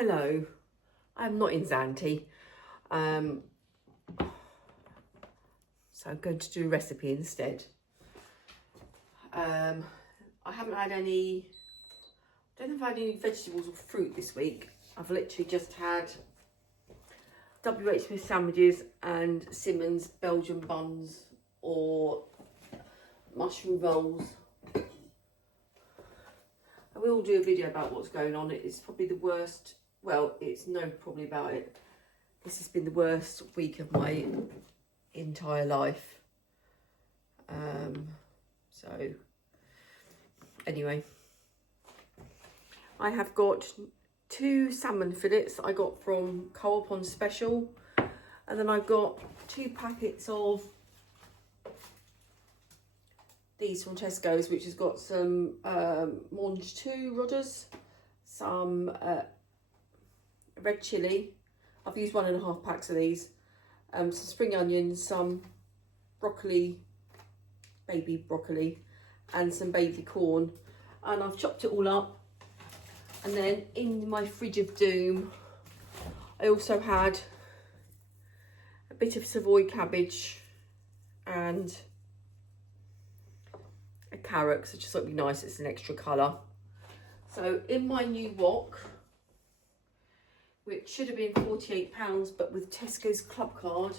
Hello, I'm not in Zante, so I'm going to do a recipe instead. I haven't had any, I don't know if I've had any vegetables or fruit this week. I've literally just had WH Smith sandwiches and Simmons Belgian buns or mushroom rolls. I will do a video about what's going on. It's probably the worst, well, it's no probably about it. This has been the worst week of my entire life. So, anyway. I have got 2 salmon fillets I got from Co-op on special. And then I've got 2 packets of these from Tesco's, which has got some Mange 2 rudders, some red chilli. I've used 1.5 packs of these, some spring onions, some broccoli, baby broccoli, and some baby corn. And I've chopped it all up. And then in my fridge of doom, I also had a bit of Savoy cabbage and a carrot, because I just thought it'd be nice, it's an extra colour. So in my new wok, which should have been £48, but with Tesco's club card,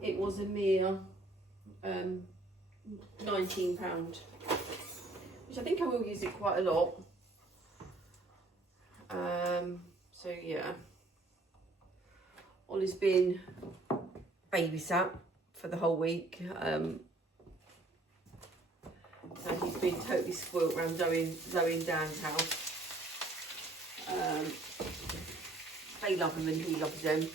it was a mere £19, which I think I will use it quite a lot. So yeah, Ollie's been babysat for the whole week. So he's been totally spoilt around Zoe and Dan's house. They love him and he loves them.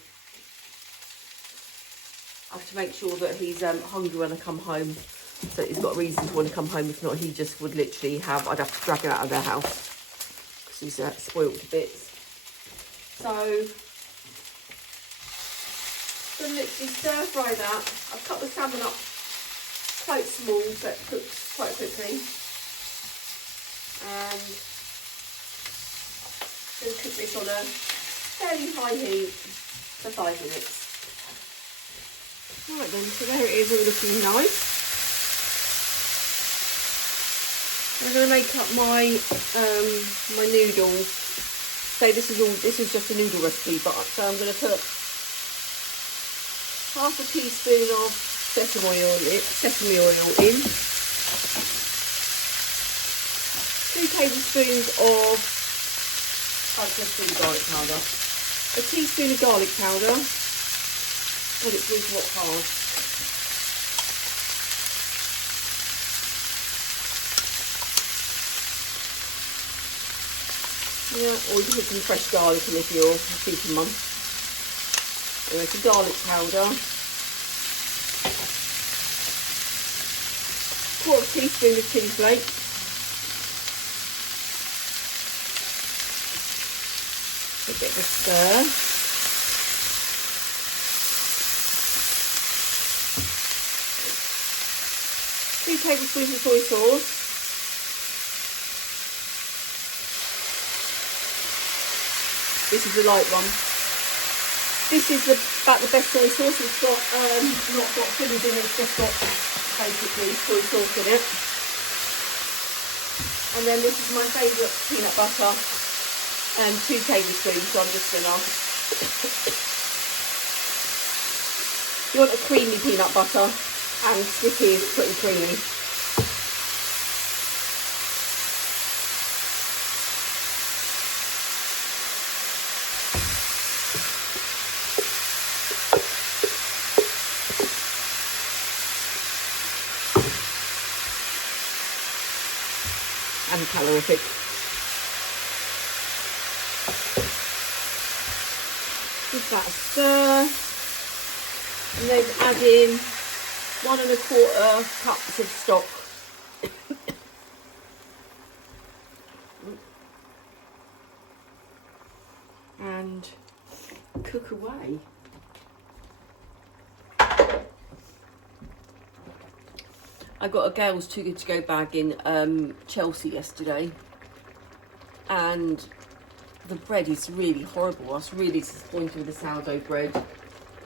I have to make sure that he's hungry when I come home, so he's got a reason to want to come home. If not, he just would literally have, I'd have to drag him out of their house because he's spoilt to bits. So, gonna literally stir fry that. I've cut the salmon up quite small so it cooks quite quickly. And gonna cook this on a fairly high heat for 5 minutes. Right then, so there it is, all looking nice. I'm going to make up my my noodles. So this is just a noodle recipe, but so I'm going to put half a teaspoon of sesame oil in, 2 tablespoons of, I'll just do the garlic powder, a teaspoon of garlic powder, and it's really hot hard. Yeah, or you can put some fresh garlic in if you're keeping mum. Anyway, some garlic powder, 1/4 teaspoon of chilli flakes, a bit of a stir, two tablespoons of soy sauce, this is the light one. This is about the best soy sauce. It's got not got fillers in it, it's just got basically soy sauce in it. And then this is my favourite peanut butter, and 2 tablespoons, so I'm just gonna, you want a creamy peanut butter, and sticky is pretty creamy. And calorific. Give that a stir, and then add in 1¼ cups of stock. And cook away. I got a girls too good to go bag in Chelsea yesterday, and the bread is really horrible. I was really disappointed with the sourdough bread.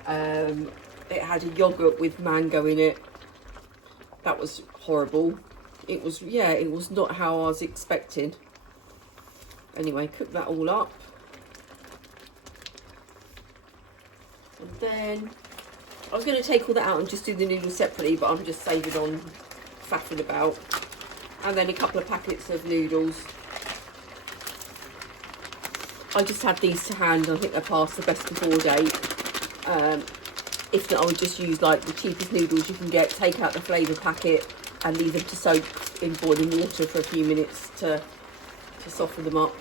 It had a yogurt with mango in it. That was horrible. It was, yeah, it was not how I was expecting. Anyway, cook that all up. And then I was going to take all that out and just do the noodles separately, but I'm just saving on faffing about. And then a couple of packets of noodles. I just had these to hand. I think they're past the best before date. If not, I would just use like the cheapest noodles you can get, take out the flavour packet and leave them to soak in boiling water for a few minutes to soften them up.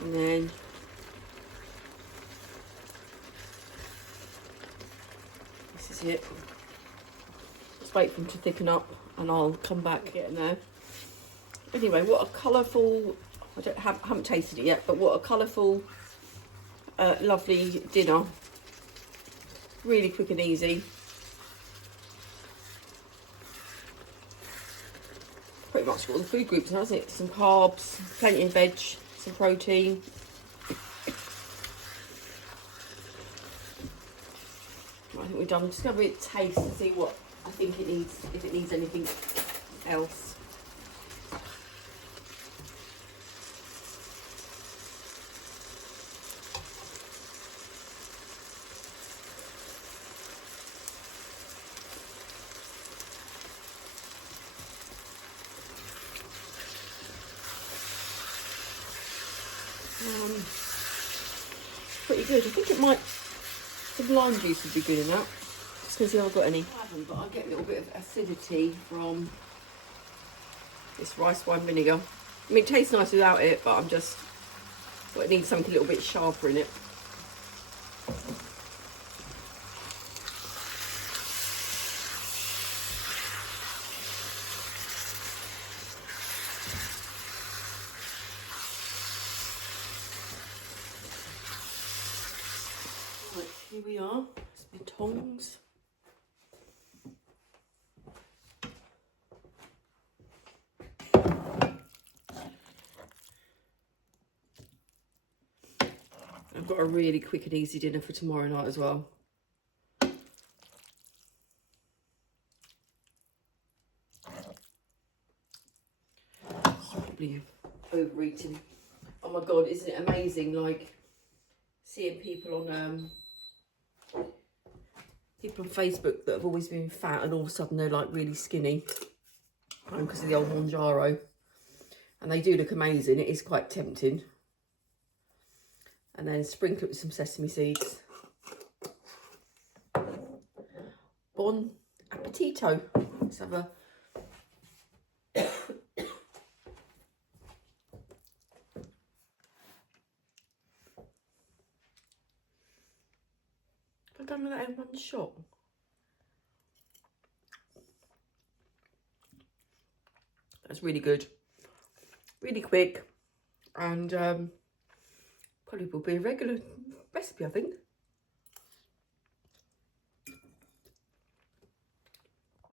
And then this is it. Just wait for them to thicken up and I'll come back getting there. Anyway, what a colourful, I haven't tasted it yet, but what a colourful, lovely dinner. Really quick and easy. Pretty much all the food groups, hasn't it? Some carbs, plenty of veg, some protein. I think we're done. I'm just going to read taste and see what I think it needs, if it needs anything else. Pretty good. I think it might, some lime juice would be good in that. Just because I haven't got any. I haven't, but I get a little bit of acidity from this rice wine vinegar. I mean, it tastes nice without it, but I'm just, well, it needs something a little bit sharper in it. Right, here we are. It's my tongs. I've got a really quick and easy dinner for tomorrow night as well. Probably overeating. Oh my god, isn't it amazing? Like seeing people on Facebook that have always been fat and all of a sudden they're like really skinny because of the old Monjaro, and they do look amazing. It is quite tempting. And then sprinkle it with some sesame seeds. Bon appetito. Let's have a I've done that in one shot. That's really good. Really quick. And probably will be a regular recipe, I think.